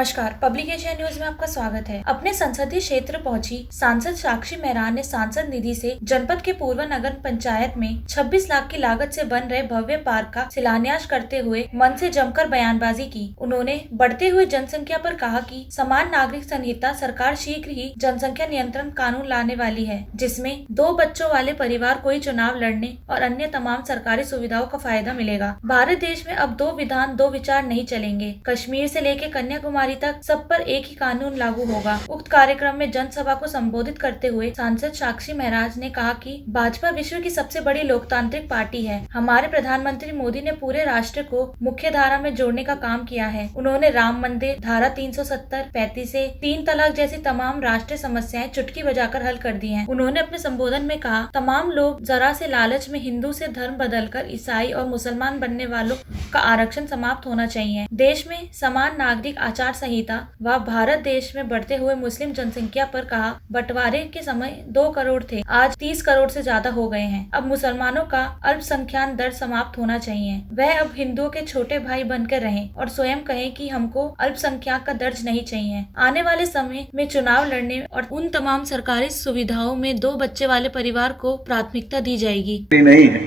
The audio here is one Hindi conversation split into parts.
नमस्कार, पब्लिक एशिया न्यूज में आपका स्वागत है। अपने संसदीय क्षेत्र पहुंची सांसद साक्षी महराज ने सांसद निधि से जनपद के पूर्व नगर पंचायत में 26 लाख की लागत से बन रहे भव्य पार्क का शिलान्यास करते हुए मन से जमकर बयानबाजी की। उन्होंने बढ़ते हुए जनसंख्या पर कहा कि समान नागरिक संहिता सरकार शीघ्र ही जनसंख्या नियंत्रण कानून लाने वाली है, जिसमें 2 बच्चों वाले परिवार को ही चुनाव लड़ने और अन्य तमाम सरकारी सुविधाओं का फायदा मिलेगा। भारत देश में अब 2 विधान 2 विचार नहीं चलेंगे। कश्मीर से लेकर कन्याकुमारी तक सब पर एक ही कानून लागू होगा। उक्त कार्यक्रम में जनसभा को संबोधित करते हुए सांसद साक्षी महराज ने कहा कि भाजपा विश्व की सबसे बड़ी लोकतांत्रिक पार्टी है। हमारे प्रधानमंत्री मोदी ने पूरे राष्ट्र को मुख्य धारा में जोड़ने का काम किया है। उन्होंने राम मंदिर, धारा 370, 35 से 3 तलाक जैसी तमाम राष्ट्रीय समस्याएं चुटकी बजाकर हल कर दी हैं। उन्होंने अपने संबोधन में कहा, तमाम लोग जरा से लालच में हिंदू से धर्म बदलकर ईसाई और मुसलमान बनने वालों का आरक्षण समाप्त होना चाहिए। देश में समान नागरिक आचार संहिता व भारत देश में बढ़ते हुए मुस्लिम जनसंख्या पर कहा, बंटवारे के समय 2 करोड़ थे, आज 30 करोड़ से ज्यादा हो गए हैं। अब मुसलमानों का अल्पसंख्याक दर्ज समाप्त होना चाहिए। वह अब हिंदुओं के छोटे भाई बनकर रहें और स्वयं कहें कि हमको अल्पसंख्याक का दर्ज नहीं चाहिए। आने वाले समय में चुनाव लड़ने और उन तमाम सरकारी सुविधाओं में 2 बच्चे वाले परिवार को प्राथमिकता दी जाएगी। नहीं है,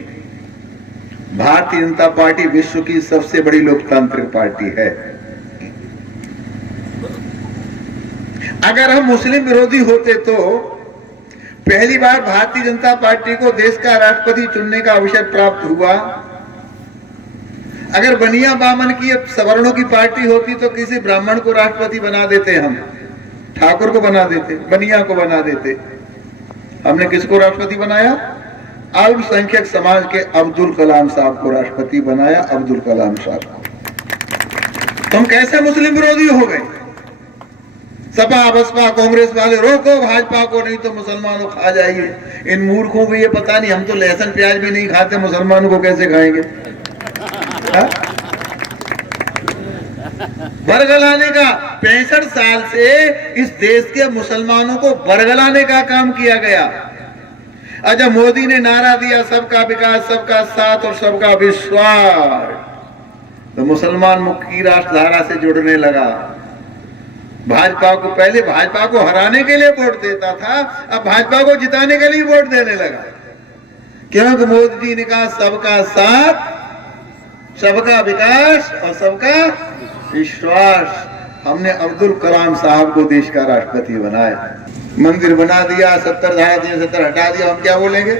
भारतीय जनता पार्टी विश्व की सबसे बड़ी लोकतांत्रिक पार्टी है। अगर हम मुस्लिम विरोधी होते तो पहली बार भारतीय जनता पार्टी को देश का राष्ट्रपति चुनने का अवसर प्राप्त हुआ। अगर बनिया बामन की सवर्णों की पार्टी होती तो किसी ब्राह्मण को राष्ट्रपति बना देते, हम ठाकुर को बना देते, बनिया को बना देते। हमने किसको राष्ट्रपति बनाया? अल्पसंख्यक समाज के अब्दुल कलाम साहब को राष्ट्रपति बनाया, अब्दुल कलाम साहब को। तुम कैसे मुस्लिम विरोधी हो गए? सपा बसपा कांग्रेस वाले रोको भाजपा को, नहीं तो मुसलमानों खा जाइए। इन मूर्खों को ये पता नहीं, हम तो लहसुन प्याज भी नहीं खाते, मुसलमानों को कैसे खाएंगे? बरगलाने का 65 साल से इस देश के मुसलमानों को बरगलाने का काम किया गया। अच्छा, मोदी ने नारा दिया सबका विकास, सबका साथ और सबका विश्वास, तो मुसलमान मुक्ति राष्ट्र धारा से जुड़ने लगा। भाजपा को पहले भाजपा को हराने के लिए वोट देता था, अब भाजपा को जिताने के लिए वोट देने लगा। क्योंकि मोदी जी ने कहा सबका साथ, सबका विकास और सबका विश्वास। हमने अब्दुल कलाम साहब को देश का राष्ट्रपति बनाया, मंदिर बना दिया, 70 धारा 370 हटा दिया, हम क्या बोलेंगे?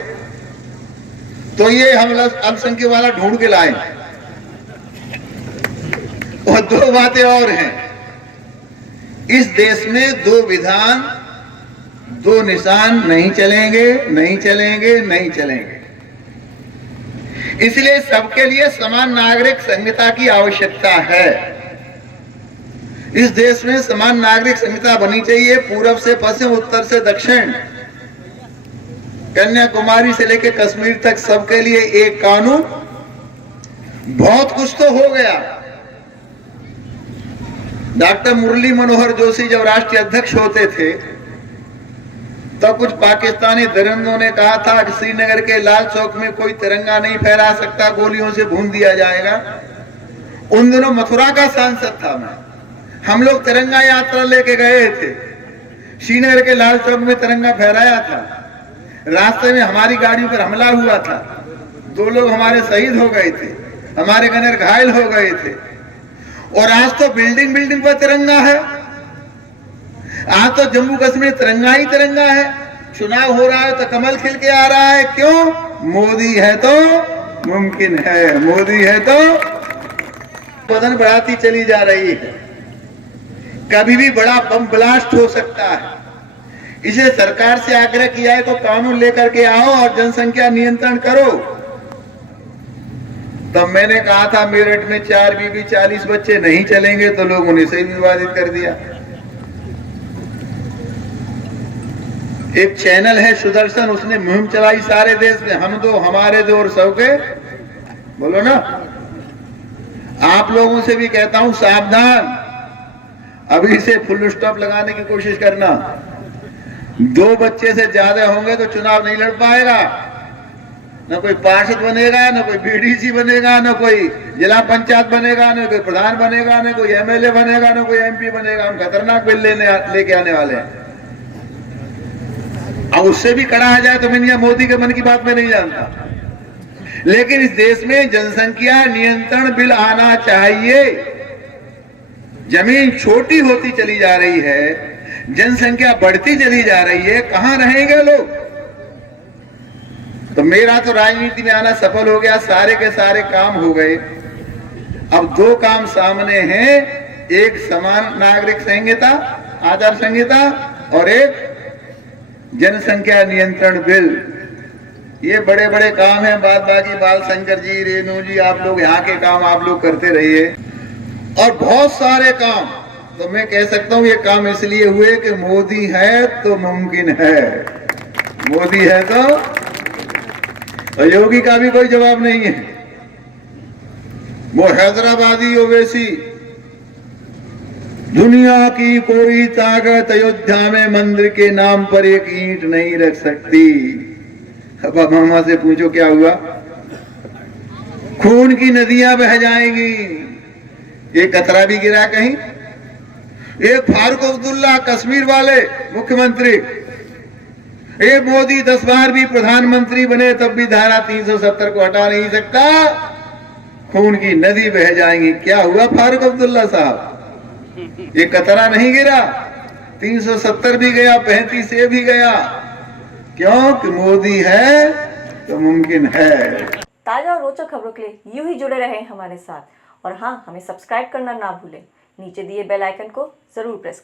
तो ये हम अल्पसंख्यक वाला ढूंढ के लाए। और 2 बातें और हैं, इस देश में 2 विधान 2 निशान नहीं चलेंगे, नहीं चलेंगे, नहीं चलेंगे। इसलिए सबके लिए समान नागरिक संहिता की आवश्यकता है। इस देश में समान नागरिक संहिता बनी चाहिए, पूरब से पश्चिम, उत्तर से दक्षिण, कन्याकुमारी से लेकर कश्मीर तक सबके लिए एक कानून। बहुत कुछ तो हो गया। डॉक्टर मुरली मनोहर जोशी जब राष्ट्रीय अध्यक्ष होते थे तब कुछ पाकिस्तानी दरिंदों ने कहा था कि श्रीनगर के लाल चौक में कोई तिरंगा नहीं फहरा सकता, गोलियों से भून दिया जाएगा। उन दिनों मथुरा का सांसद था मैं, हम लोग तिरंगा यात्रा लेके गए थे, श्रीनगर के लाल चौक में तिरंगा फहराया था। रास्ते में हमारी गाड़ियों पर हमला हुआ था, 2 लोग हमारे शहीद हो गए थे, हमारे गनर घायल हो गए थे। और आज तो बिल्डिंग बिल्डिंग पर तिरंगा है। आज तो जम्मू कश्मीर तिरंगा ही तिरंगा है। चुनाव हो रहा है तो कमल खिल के आ रहा है। क्यों? मोदी है तो मुमकिन है, मोदी है तो बदन बढ़ाती चली जा रही है। कभी भी बड़ा बम ब्लास्ट हो सकता है। इसे सरकार से आग्रह किया है तो कानून लेकर के आओ और जनसंख्या नियंत्रण करो। तब मैंने कहा था मेरठ में 4 बीबी 40 बच्चे नहीं चलेंगे, तो लोगों ने इसे विवादित कर दिया। एक चैनल है सुदर्शन, उसने मुहिम चलाई सारे देश में, हम दो हमारे दो और सबके, बोलो ना। आप लोगों से भी कहता हूं सावधान, अभी से फुल स्टॉप लगाने की कोशिश करना। 2 बच्चे से ज्यादा होंगे तो चुनाव नहीं लड़ पाएगा, न कोई पार्षद बनेगा, न कोई बीडीसी बनेगा, न कोई जिला पंचायत बनेगा, न कोई प्रधान बनेगा, न कोई एमएलए बनेगा, न कोई एमपी बनेगा। हम खतरनाक बिल लेके आने वाले हैं। अब उससे भी कड़ा आ जाए तो मैं मोदी के मन की बात में नहीं जानता, लेकिन इस देश में जनसंख्या नियंत्रण बिल आना चाहिए। जमीन छोटी होती चली जा रही है, जनसंख्या बढ़ती चली जा रही है, कहां रहेंगे लोग? तो मेरा तो राजनीति में आना सफल हो गया, सारे के सारे काम हो गए। अब दो काम सामने हैं, एक समान नागरिक संहिता, आचार संहिता, और एक जनसंख्या नियंत्रण बिल। ये बड़े बड़े काम हैं। बाद बाकी बाल शंकर जी, रेणु जी, आप लोग यहाँ के काम आप लोग करते रहिए, और बहुत सारे काम। तो मैं कह सकता हूँ ये काम इसलिए हुए कि मोदी है तो मुमकिन है, मोदी है तो योगी का भी कोई जवाब नहीं है। वो हैदराबादी ओवैसी, दुनिया की कोई ताकत अयोध्या में मंदिर के नाम पर एक ईंट नहीं रख सकती। अब मामा से पूछो क्या हुआ? खून की नदियां बह जाएंगी। एक कतरा भी गिरा कहीं? एक फारूक अब्दुल्ला कश्मीर वाले मुख्यमंत्री, एक मोदी 10 बार भी प्रधानमंत्री बने तब भी धारा 370 को हटा नहीं सकता। खून की नदी बह जाएंगी। क्या हुआ फारूक अब्दुल्ला साहब? ये कतरा नहीं गिरा, 370 भी गया, 35 से भी गया। क्योंकि मोदी है तो मुमकिन है। ताजा और रोचक खबरों के लिए यूं ही जुड़े रहें हमारे साथ, और हाँ, हमें सब्सक्राइब करना ना भूलें। नीचे दिए बेल आइकन को जरूर प्रेस करें।